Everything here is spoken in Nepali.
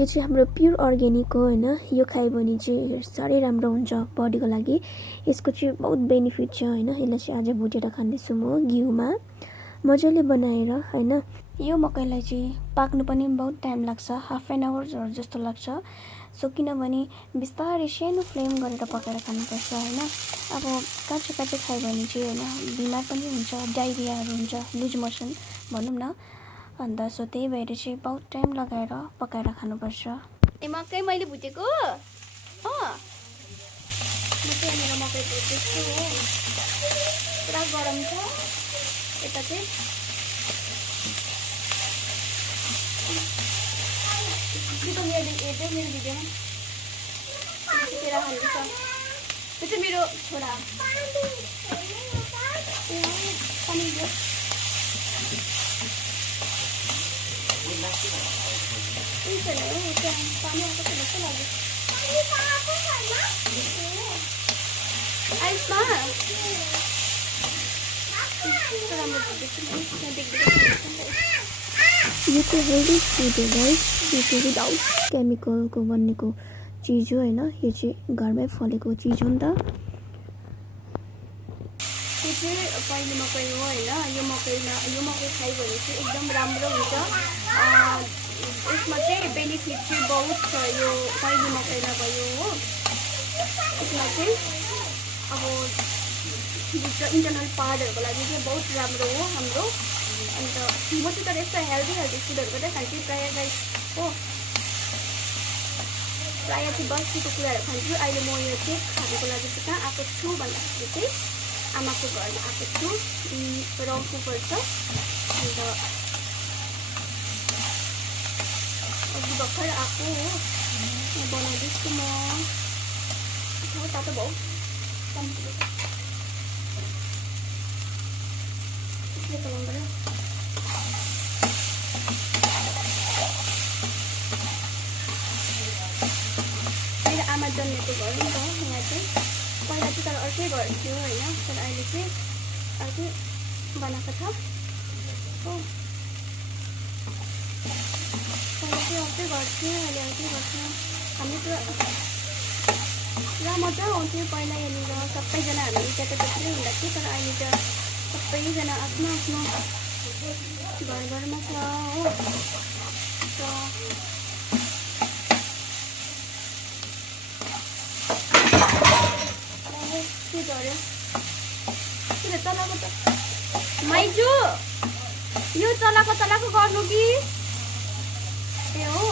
यो चाहिँ हाम्रो प्योर अर्ग्यानिक हो हैन। यो खायो भने चाहिँ साह्रै राम्रो हुन्छ बडीको लागि। यसको चाहिँ बहुत बेनिफिट छ हैन। यसलाई चाहिँ आज भुटेर खाँदैछु म घिउमा मजाले बनाएर हैन। यो मकैलाई चाहिँ पाक्नु पनि बहुत टाइम लाग्छ, हाफ एन आवर जस्तो लाग्छ। सो किनभने बिस्तारै सानो फ्लेम गरेर पकाएर खानुपर्छ हैन। अब काँचो काँचो खायो भने चाहिँ हैन बिमार पनि हुन्छ, डायरियाहरू हुन्छ, लुज मोसन भनौँ न। अन्त सो त्यही भएर चाहिँ बहुत टाइम लगाएर पकाएर खानुपर्छ। ए मकै मैले भुटेको म चाहिँ यहाँनिर मकै भुटेछु हो। पुरा गरम छ यता चाहिँ। त्यो मेरो हेर्दै मेरो भिडियोमा तेरा हाल्दैछ। त्यो चाहिँ मेरो छोरा पानी दियो। पानी आएको छ जस्तो लाग्यो आइसमा। यो चाहिँ हेल्दी फुड हो गाइस। यो चाहिँ विदाउट केमिकलको बनेको चिज हो हैन। यो चाहिँ घरमै फलेको चिज हो नि त। यो चाहिँ पहिले मकै हो हैन। यो मकै खायो भने चाहिँ एकदम राम्रो हुन्छ। यसमा चाहिँ बेनिफिट चाहिँ बहुत छ। यो पहिले मकैमा भयो हो। यसमा चाहिँ अब इन्टरनल पार्टहरूको लागि चाहिँ बहुत राम्रो हो हाम्रो। अन्त म चाहिँ तर यस्तो हेल्दी फुडहरू मात्रै खान्छु प्रायः गाइस हो। प्रायः चाहिँ बस्तीको कुराहरू खान्छु। अहिले म यो चाहिँ खानुको लागि चाहिँ कहाँ आएको छु भन्दाखेरि चाहिँ आमाको घरमा आएको छु। रौँनुपर्छ। अन्त अघि भर्खर आएको हो। बनाउँदैछु म। तातो भाउ यसले चलाउनु पऱ्यो। मेरो आमा जन्मेको घर नि त यहाँ चाहिँ। पहिला चाहिँ तर अर्कै घर थियो होइन। तर अहिले चाहिँ अर्कै बनाएको छ हो। पहिला चाहिँ अर्कै घर थियो, अहिले अर्कै घर छ। हामी पुरा मजा आउँथ्यो पहिला यहाँनिर। सबैजना हामी त्यतातिर हुँदा थियो। तर अहिले त सबैजना आफ्नो आफ्नो घरमा छ हो। के गर्यो किन चलाएको त माइजू? यो चलाएको गर्नु कि ए हो।